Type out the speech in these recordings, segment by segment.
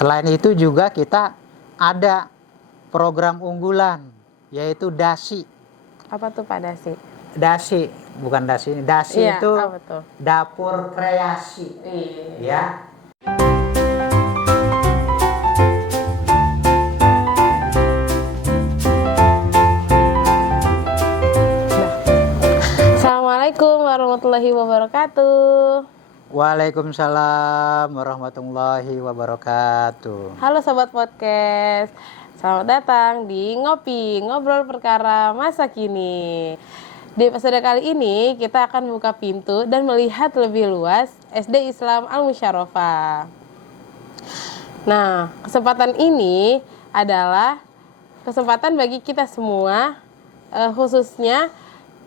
Selain itu juga kita ada program unggulan, yaitu DASI. Apa tuh Pak Dasi? DASI, bukan DASI. DASI Iya, itu apa tuh? dapur kreasi. Ya. Assalamualaikum warahmatullahi wabarakatuh. Waalaikumsalam warahmatullahi wabarakatuh. Halo Sobat Podcast, selamat datang di Ngopi, Ngobrol Perkara Masa Kini. Di episode kali ini kita akan buka pintu dan melihat lebih luas SD Islam Al-Musyarofah. Nah, kesempatan ini adalah kesempatan bagi kita semua, khususnya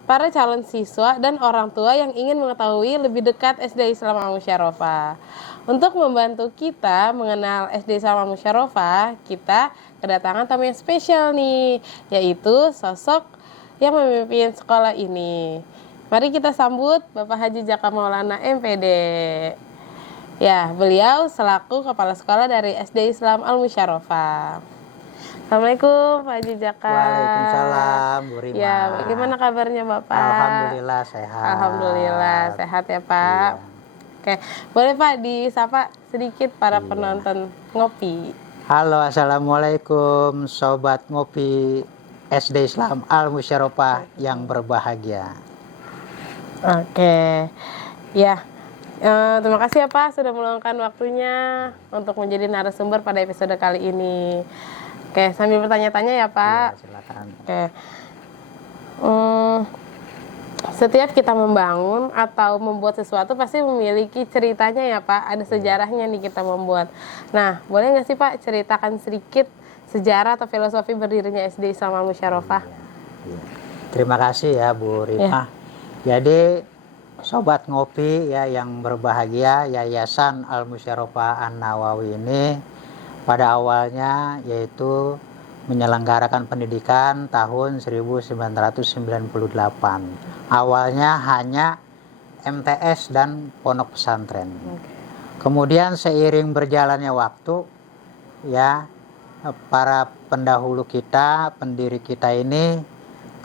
para calon siswa dan orang tua yang ingin mengetahui lebih dekat SD Islam Al-Musyarofah. Untuk membantu kita mengenal SD Islam Al-Musyarofah, kita kedatangan tamu yang spesial nih, yaitu sosok yang memimpin sekolah ini. Mari kita sambut Bapak Haji Jaka Maulana MPD. Ya, beliau selaku kepala sekolah dari SD Islam Al-Musyarofah. Assalamualaikum Pak Haji Jaka. Waalaikumsalam Bu Rima. Ya, bagaimana kabarnya Bapak? Alhamdulillah sehat. Alhamdulillah sehat ya Pak. Iya. Oke, boleh Pak disapa sedikit para penonton Ngopi. Halo, assalamualaikum sobat Ngopi SD Islam Al-Musyarofah yang berbahagia. Oke, ya. Terima kasih ya Pak sudah meluangkan waktunya untuk menjadi narasumber pada episode kali ini. Oke, sambil bertanya-tanya ya Pak. Ya, silakan. Oke. Setiap kita membangun atau membuat sesuatu pasti memiliki ceritanya ya Pak. Ada sejarahnya nih kita membuat. Nah, boleh nggak sih Pak ceritakan sedikit sejarah atau filosofi berdirinya SD Islam Al-Musyarofah? Ya. Terima kasih ya Bu Rima. Jadi sobat Ngopi ya yang berbahagia, Yayasan Al-Musyarofah An-Nawawi ini pada awalnya yaitu menyelenggarakan pendidikan tahun 1998. Awalnya hanya MTS dan pondok pesantren. Kemudian seiring berjalannya waktu ya para pendahulu kita, pendiri kita ini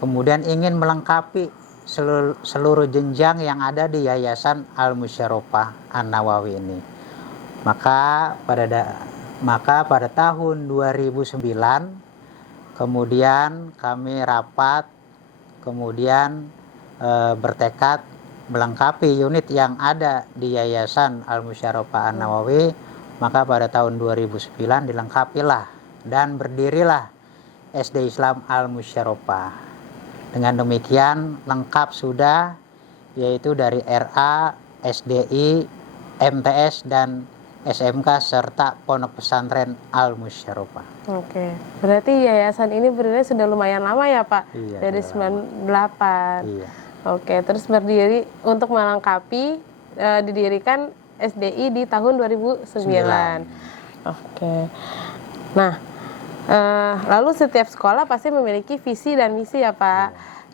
kemudian ingin melengkapi seluruh jenjang yang ada di Yayasan Al-Musyarofah An-Nawawi ini. Maka pada tahun 2009 kemudian kami rapat kemudian bertekad melengkapi unit yang ada di Yayasan Al-Musyarofah An-Nawawi. Maka pada tahun 2009 dilengkapilah dan berdirilah SD Islam Al-Musyarofah. Dengan demikian lengkap sudah, yaitu dari RA, SDI, MTS dan SMK serta pondok pesantren Al-Musyarofah. Oke, berarti yayasan ini berdiri sudah lumayan lama ya Pak? Iya, dari 98. Iya. Oke, terus berdiri untuk melengkapi didirikan SDI di tahun 2009. Oke. Nah, lalu setiap sekolah pasti memiliki visi dan misi ya Pak.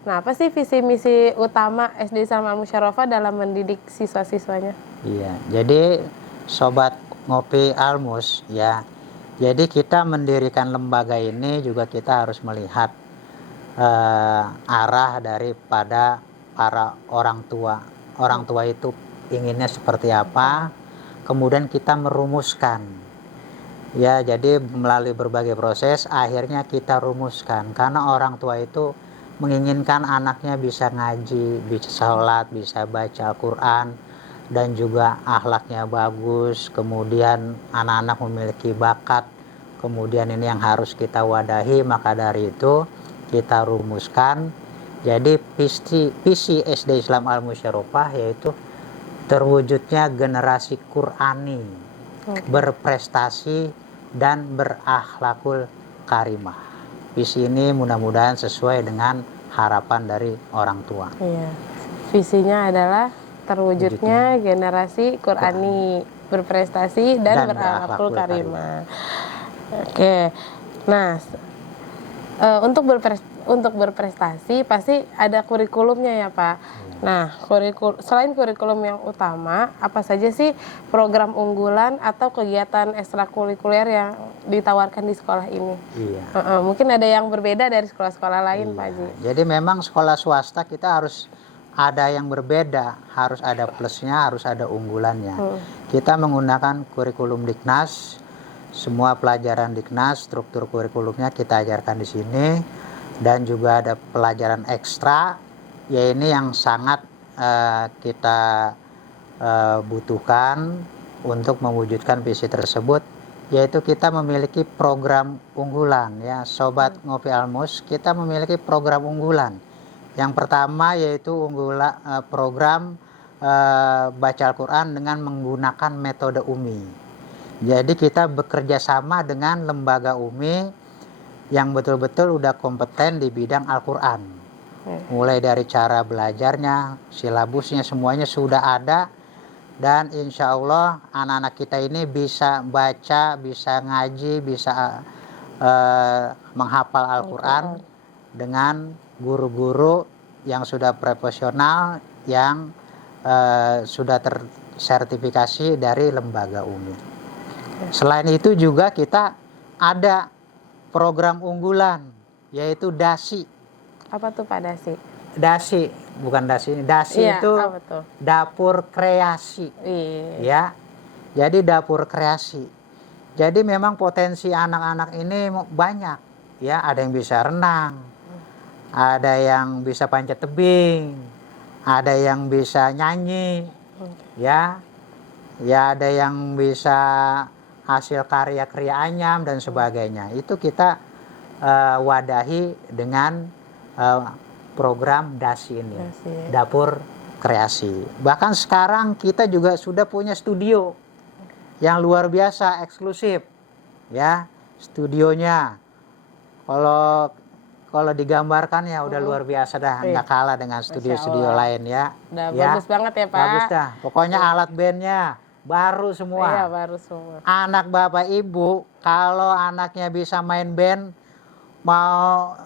Nah, apa sih visi misi utama SD Islam Al-Musyarofah dalam mendidik siswa-siswanya? Iya, jadi sobat Ngopi Almus ya. Jadi kita mendirikan lembaga ini juga kita harus melihat arah daripada para orang tua. Orang tua itu inginnya seperti apa, kemudian kita merumuskan. Ya, jadi melalui berbagai proses akhirnya kita rumuskan karena orang tua itu menginginkan anaknya bisa ngaji, bisa sholat, bisa baca Al-Quran dan juga akhlaknya bagus, kemudian anak-anak memiliki bakat, kemudian ini yang harus kita wadahi. Maka dari itu kita rumuskan jadi visi SD Islam Al-Musyarofah yaitu terwujudnya generasi Qur'ani, berprestasi dan berakhlakul karimah. Visi ini mudah-mudahan sesuai dengan harapan dari orang tua. Iya. Visinya adalah terwujudnya generasi Qur'ani, berprestasi dan berakhlakul karimah. Oke. Nah, untuk berprestasi pasti ada kurikulumnya ya Pak. Nah, selain kurikulum yang utama, apa saja sih program unggulan atau kegiatan ekstrakurikuler yang ditawarkan di sekolah ini? Iya. Mungkin ada yang berbeda dari sekolah-sekolah lain, Pak Haji. Jadi memang sekolah swasta kita harus ada yang berbeda, harus ada plusnya, harus ada unggulannya. Kita menggunakan kurikulum Diknas, semua pelajaran Diknas, struktur kurikulumnya kita ajarkan di sini, dan juga ada pelajaran ekstra, ya ini yang sangat kita butuhkan untuk mewujudkan visi tersebut, yaitu kita memiliki program unggulan ya Sobat Ngopi Almus. Kita memiliki program unggulan. Yang pertama yaitu program baca Al-Quran dengan menggunakan metode UMI. Jadi kita bekerja sama dengan lembaga UMI yang betul-betul udah kompeten di bidang Al-Quran. Mulai dari cara belajarnya, silabusnya, semuanya sudah ada. Dan insya Allah anak-anak kita ini bisa baca, bisa ngaji, bisa menghafal Al-Quran dengan guru-guru yang sudah profesional, yang sudah tersertifikasi dari lembaga UMI. Selain itu juga kita ada program unggulan, yaitu DASI. Apa tuh Pak Dasi? DASI, bukan DASI. DASI Iya, itu apa tuh? dapur kreasi. Ya. Jadi dapur kreasi. Jadi memang potensi anak-anak ini banyak. Ya, ada yang bisa renang, ada yang bisa panjat tebing, ada yang bisa nyanyi. Ya. Ya, ada yang bisa hasil karya anyam dan sebagainya. Itu kita wadahi dengan program DASI ini, dapur kreasi. Bahkan sekarang kita juga sudah punya studio yang luar biasa eksklusif, ya studionya. Kalau digambarkan ya udah luar biasa dah, nggak kalah dengan studio-studio lain ya. Udah ya. Bagus banget ya Pak. Bagus dah. Pokoknya alat bandnya baru semua. Iya, baru semua. Anak bapak ibu kalau anaknya bisa main band, mau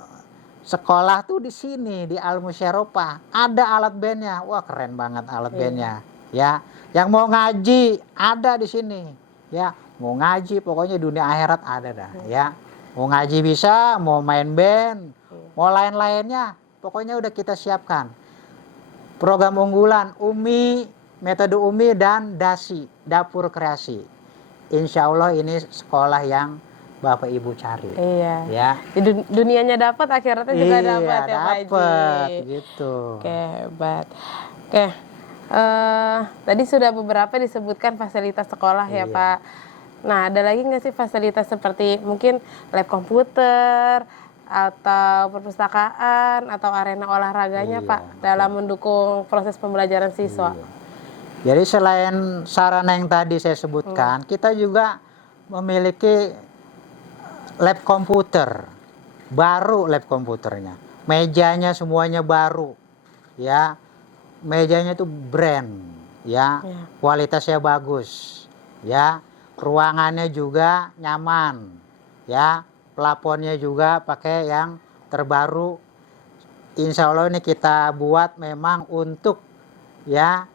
sekolah tuh di sini di Al Musyaropah ada alat bandnya. Wah keren banget alat bandnya ya. Yang mau ngaji ada di sini ya. Mau ngaji pokoknya dunia akhirat ada dah ya. Mau ngaji bisa, mau main band, mau lain-lainnya pokoknya udah kita siapkan. Program unggulan UMI, metode UMI dan DASI, dapur kreasi. Insya Allah ini sekolah yang Bapak Ibu cari. Iya. Ya. Dunianya dapat, akhiratnya juga dapat ya Pak Haji. Gitu. Oke, hebat. Oke. Tadi sudah beberapa disebutkan fasilitas sekolah ya Pak. Nah, ada lagi nggak sih fasilitas seperti mungkin lab komputer atau perpustakaan atau arena olahraganya Pak dalam mendukung proses pembelajaran siswa? Jadi selain sarana yang tadi saya sebutkan, kita juga memiliki lab komputer, baru lab komputernya, mejanya semuanya baru, ya, mejanya itu brand, ya, kualitasnya bagus, ya, ruangannya juga nyaman, ya, plafonnya juga pakai yang terbaru. Insya Allah ini kita buat memang untuk ya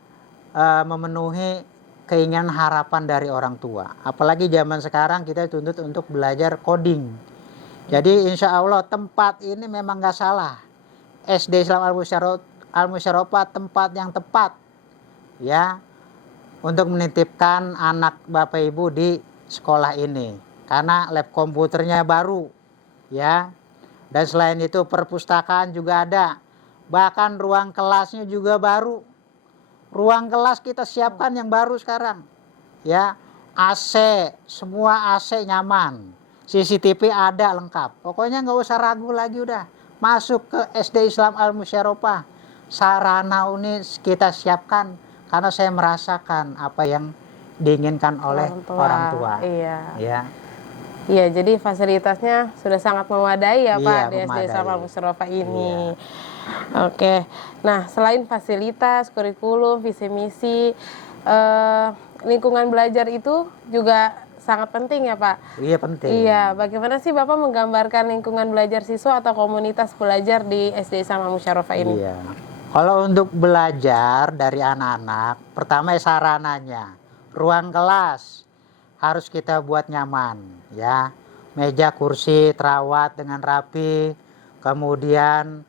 memenuhi keinginan harapan dari orang tua. Apalagi zaman sekarang kita dituntut untuk belajar coding. Jadi insya Allah tempat ini memang nggak salah. SD Islam Al Musyaropah tempat yang tepat ya untuk menitipkan anak bapak ibu di sekolah ini. Karena lab komputernya baru ya. Dan selain itu perpustakaan juga ada. Bahkan ruang kelasnya juga baru. Ruang kelas kita siapkan yang baru sekarang. Ya, AC, semua AC nyaman. CCTV ada lengkap. Pokoknya nggak usah ragu lagi udah. Masuk ke SD Islam Al Musyaropah. Sarana ini kita siapkan karena saya merasakan apa yang diinginkan oleh orang tua. Iya. Ya. Iya, jadi fasilitasnya sudah sangat memadai ya Pak di SD Islam Al Musyaropah ini. Oke, nah selain fasilitas, kurikulum, visi misi, lingkungan belajar itu juga sangat penting ya Pak? Iya penting. Iya, bagaimana sih Bapak menggambarkan lingkungan belajar siswa atau komunitas belajar di SD Islam Al Musyaropah ini? Iya, Kalau untuk belajar dari anak-anak, pertama sarananya, ruang kelas harus kita buat nyaman, ya. Meja kursi terawat dengan rapi, kemudian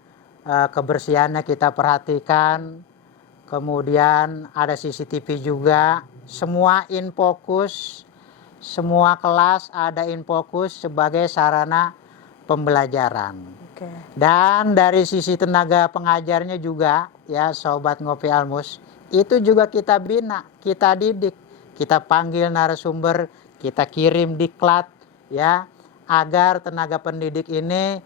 kebersihannya kita perhatikan, kemudian ada CCTV juga, semua in fokus, semua kelas ada in fokus sebagai sarana pembelajaran. Oke. Dan dari sisi tenaga pengajarnya juga, ya Sobat Ngopi Almus, itu juga kita bina, kita didik, kita panggil narasumber, kita kirim diklat, ya, agar tenaga pendidik ini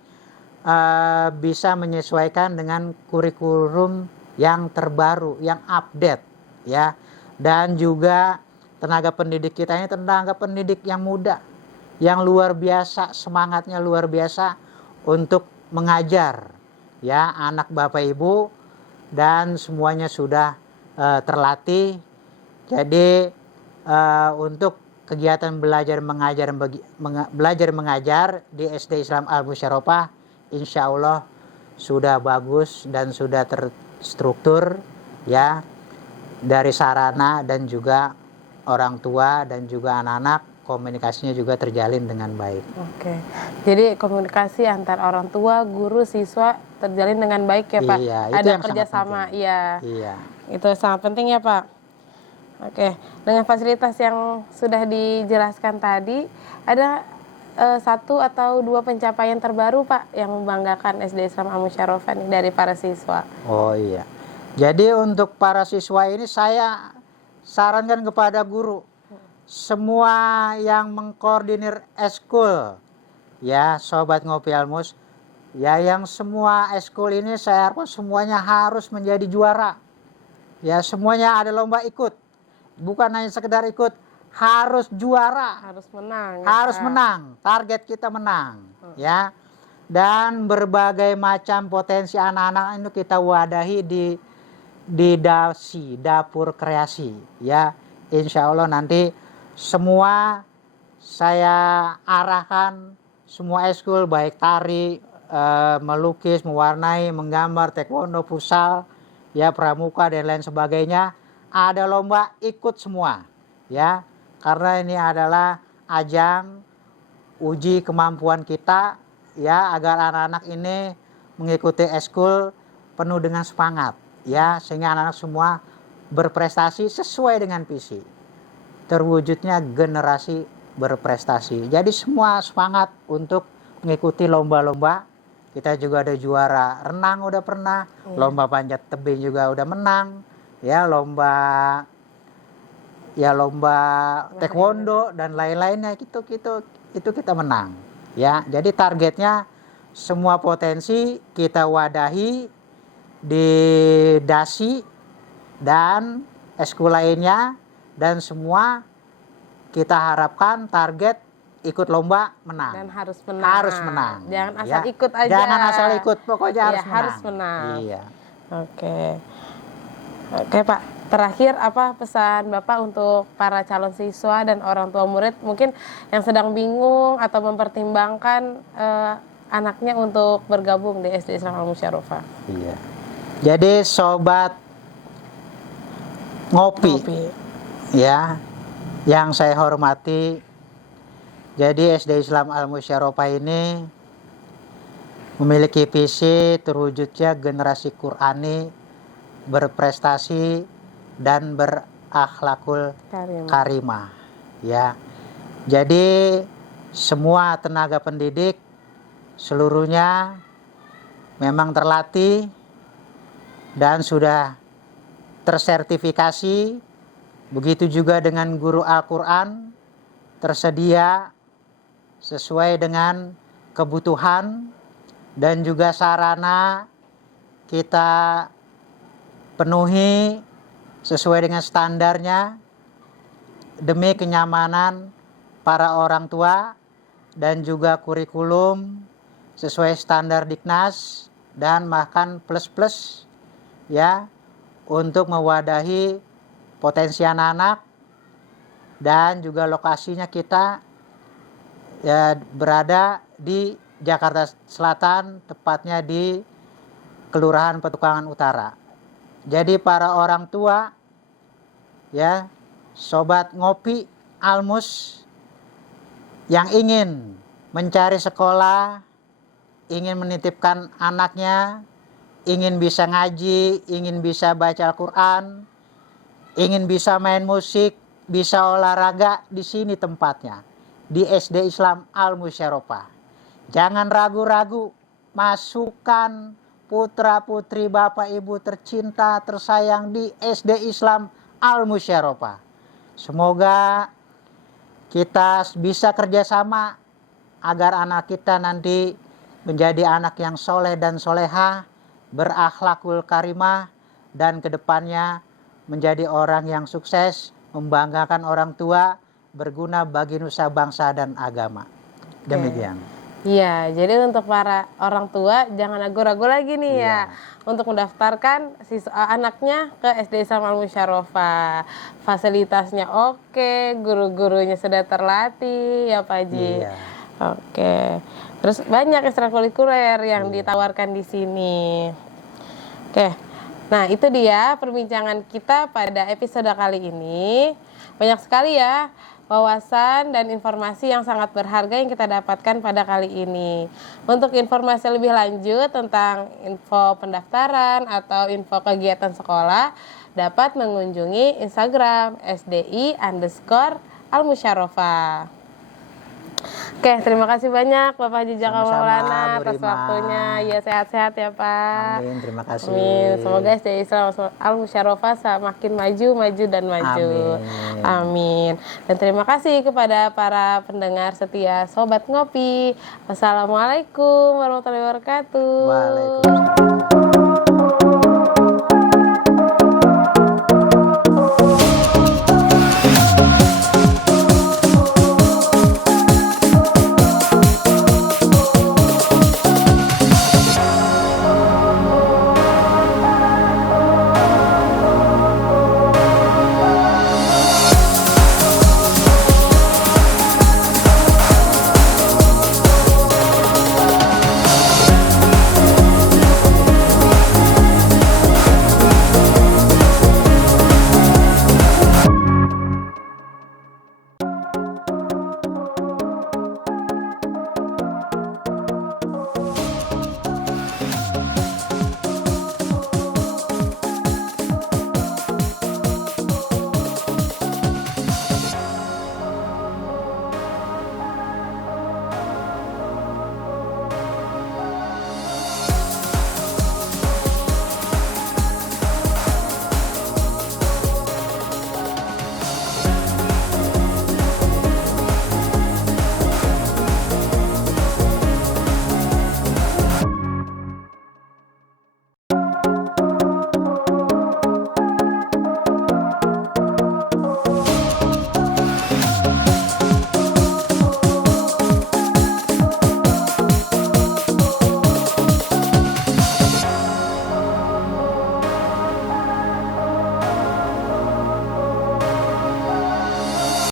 bisa menyesuaikan dengan kurikulum yang terbaru, yang update, ya. Dan juga tenaga pendidik kita ini tenaga pendidik yang muda, yang luar biasa, semangatnya luar biasa untuk mengajar, ya, anak Bapak Ibu, dan semuanya sudah terlatih. Jadi untuk kegiatan belajar mengajar di SD Islam Al Musyaropah, insya Allah sudah bagus dan sudah terstruktur, ya, dari sarana dan juga orang tua dan juga anak-anak. Komunikasinya juga terjalin dengan baik. Oke, jadi komunikasi antar orang tua, guru, siswa terjalin dengan baik ya Pak. Iya, itu ada yang kerjasama, iya. Itu sangat penting ya Pak. Oke, dengan fasilitas yang sudah dijelaskan tadi, ada satu atau dua pencapaian terbaru Pak yang membanggakan SD Islam Al Musyaropah dari para siswa. Oh iya, jadi untuk para siswa ini saya sarankan kepada guru, semua yang mengkoordinir eskul, ya Sobat Ngopi Almus, ya, yang semua eskul ini saya harapkan semuanya harus menjadi juara, ya, semuanya ada lomba ikut, bukan hanya sekedar ikut, harus juara, Harus menang. harus menang, target kita menang, ya. Dan berbagai macam potensi anak-anak itu kita wadahi di DASI, dapur kreasi, ya. Insya Allah nanti semua saya arahkan, semua eskul baik tari, melukis, mewarnai, menggambar, taekwondo, futsal, ya, pramuka dan lain sebagainya, ada lomba ikut semua, ya, karena ini adalah ajang uji kemampuan kita, ya, agar anak-anak ini mengikuti eskul penuh dengan semangat, ya, sehingga anak-anak semua berprestasi sesuai dengan visi, terwujudnya generasi berprestasi. Jadi semua semangat untuk mengikuti lomba-lomba. Kita juga ada juara renang udah pernah, lomba panjat tebing juga udah menang, ya, lomba taekwondo dan lain-lainnya, itu kita menang, ya. Jadi targetnya semua potensi kita wadahi di DASI dan eskul lainnya, dan semua kita harapkan target ikut lomba menang. Dan harus menang. Harus menang. Jangan asal ikut aja. Jangan asal ikut, pokoknya harus menang. Harus menang. Iya. Oke Pak. Terakhir apa pesan Bapak untuk para calon siswa dan orang tua murid mungkin yang sedang bingung atau mempertimbangkan anaknya untuk bergabung di SD Islam Al Musyaropah? Iya. Jadi Sobat Ngopi, ya, yang saya hormati, jadi SD Islam Al Musyaropah ini memiliki visi terwujudnya generasi Qurani berprestasi dan berakhlakul karimah, ya. Jadi semua tenaga pendidik seluruhnya memang terlatih dan sudah tersertifikasi. Begitu juga dengan guru Al-Quran, tersedia sesuai dengan kebutuhan dan juga sarana kita penuhi sesuai dengan standarnya demi kenyamanan para orang tua, dan juga kurikulum sesuai standar Diknas dan bahkan plus-plus, ya, untuk mewadahi potensi anak-anak. Dan juga lokasinya kita, ya, berada di Jakarta Selatan, tepatnya di Kelurahan Petukangan Utara, Jadi para orang tua, ya, sobat ngopi Almus yang ingin mencari sekolah, ingin menitipkan anaknya, ingin bisa ngaji, ingin bisa baca Al-Quran, ingin bisa main musik, bisa olahraga, di sini tempatnya, di SD Islam Al-Musyarofa. Jangan ragu-ragu, masukkan putra-putri Bapak Ibu tercinta, tersayang di SD Islam Al-Musyarofa. Semoga kita bisa kerjasama agar anak kita nanti menjadi anak yang soleh dan soleha, berakhlakul karimah, dan kedepannya menjadi orang yang sukses, membanggakan orang tua, berguna bagi nusa bangsa dan agama. Demikian. Iya, jadi untuk para orang tua jangan ragu-ragu lagi nih ya untuk mendaftarkan anaknya ke SD Islam Al-Musyarofa. Fasilitasnya oke, guru-gurunya sudah terlatih ya Pak Haji. Iya. Oke. Terus banyak ekstrakurikuler yang ditawarkan di sini. Oke. Nah, itu dia perbincangan kita pada episode kali ini. Banyak sekali ya wawasan dan informasi yang sangat berharga yang kita dapatkan pada kali ini. Untuk informasi lebih lanjut tentang info pendaftaran atau info kegiatan sekolah, dapat mengunjungi Instagram SDI_Al-Musyarofa. Oke, terima kasih banyak Bapak Haji Jaka Maulana atas waktunya. Ya, sehat-sehat ya Pak. Amin, terima kasih. Amin. Semoga SD Islam Al-Musyarofa semakin maju dan maju. Amin. Dan terima kasih kepada para pendengar setia Sobat Ngopi. Wassalamualaikum warahmatullahi wabarakatuh. Waalaikumsalam.